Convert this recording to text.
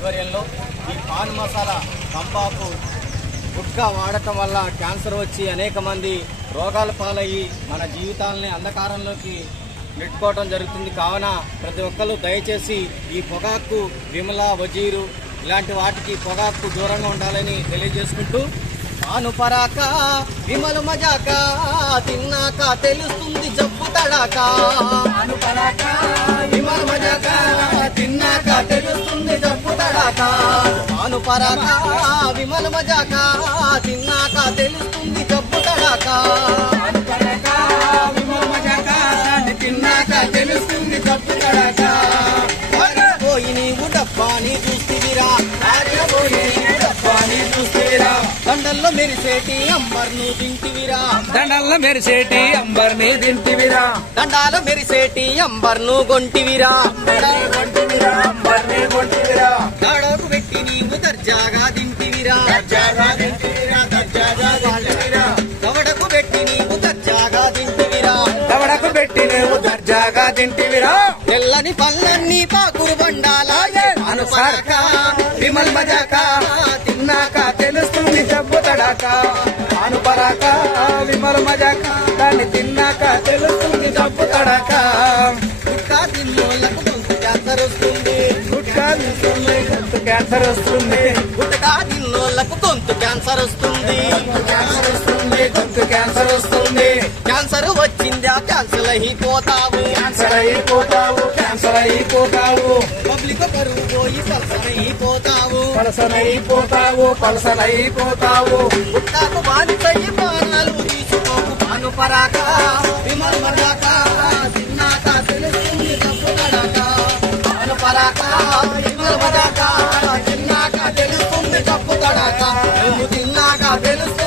ఆధ్వర్యంలో ఈ పాన్ మసాలా తంబాకు గుట్కా వాడటం వల్ల క్యాన్సర్ వచ్చి అనేక మంది రోగాల పాలయ్యి మన జీవితాలని అంధకారంలోకి నెట్టుకోవడం జరుగుతుంది. కావున ప్రతి ఒక్కరు దయచేసి ఈ పొగాకు విమల వజీరు ఇలాంటి వాటికి పొగాకు దూరంగా ఉండాలని తెలియజేసుకుంటూ, పాను పరాక విమల మజాక తిన్నాక తెలుస్తుంది జబ్బు తడాక, పాను పరాక విమల మజాక తిన్నాక తెలుస్తుంది జబ్బు తడాక, పాను పరాక విమల మజాక తిన్నాక తెలుస్తుంది జబ్బు తడాక, పాను పరాక విమల మజాక తిన్నాక తెలుస్తుంది జబ్బు తడాక. పోయి నీవు డబ్బాని చూస్తీవిరా, పోయి నీవు డబ్బాని చూస్తీవిరా, దండల్లో మెరిసేటి అంబర్ను తింటివిరా, దండల్లో మెరిసేటి అంబర్ని తింటివిరా, దండాల మెరిసేటి అంబర్ను గొంటివిరా, అంబర్ని కొంటివిరా, దాడకు పెట్టి నీవు దర్జాగా తింటివిరా, దవడకు పెట్టి నీవు దర్జాగా తింటివిరా, దవడకు పెట్టి నువ్వు దర్జాగా తింటివిరా, తెల్లని పళ్ళన్నీ పాకురు బండాలాగే పాను పరాక విమల్ మజాక తిన్నాక తెలుస్తుంది జబ్బు తడాక, పాను పరాక విమల్ మజాక దాన్ని తిన్నాక తెలుస్తుంది జబ్బు తడాక, గుట్కా తిన్నోళ్లకు గొంతు క్యాన్సర్ వస్తుంది, గుట్కా తింటుంది గొంతు క్యాన్సర్ వస్తుంది, గుట్కా తిన్నోళ్లకు గొంతు క్యాన్సర్ వస్తుంది, క్యాన్సర్ వస్తుంది గొంతు క్యాన్సర్ వస్తుంది, క్యాన్సర్ వచ్చిందా క్యాన్సర్ అయిపోతావు, క్యాన్సర్ అయిపోతావు, క్యాన్సర్ అయిపోతావు, పబ్లిక్ పరువు పోయి పలసనైపోతావు, పలసనైపోతావు, పలసనైపోతావు, గుట్టాకు బాధితయ్యి ప్రాణాలు తీసుకోకు పాను పరాక విమల మజాక తిన్నాక తెలుస్తుంది జబ్బు తడాక, పాను పరాక విమల మజాక తిన్నాక తెలుస్తుంది జబ్బు తడాక, నువ్వు తిన్నాక తెలుస్తుంది